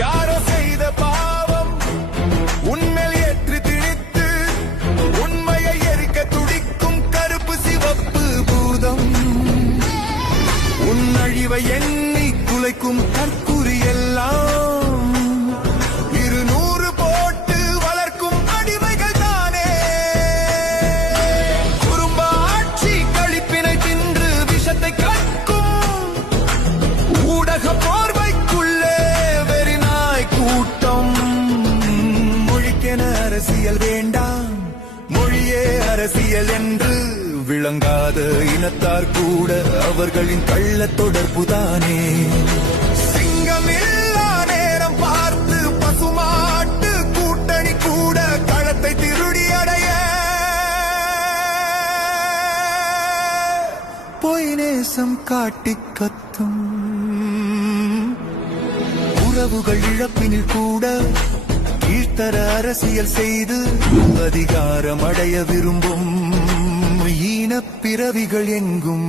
யாரோ செய்த பாவம் உன்மேல் ஏற்றி திணித்து உண்மையை எரிக்க துடிக்கும் கருப்பு சிவப்பு பூதம். உன் அழிவை எண்ணி குலைக்கும் தற்குறி எல்லாம் 200 போட்டு வளர்க்கும் அடிமைகள் தானே. குறும்பாட்சி கழிப்பினை தின்று விஷத்தை கற்கும் ஊடக போர்வைக்குள்ளே வெறிநாய் கூட்டம். மொழிக்கென அரசியல் வேண்டாம், மொழியே அரசியல் என்று விளங்காத இனத்தார் கூட அவர்களின் கள்ள தொடர்புதானே. சிங்கமில்லா நேரம் பார்த்து பசுமாட்டு கூட்டணி கூட களத்தை திருடி அடைய பொய் நேசம் காட்டி கத்தும். உறவுகள் இழப்பினில் கூட கீழ்த்தர அரசியல் செய்து அதிகாரம் அடைய விரும்பும் ஈனப் பிறவிகள் எங்கும்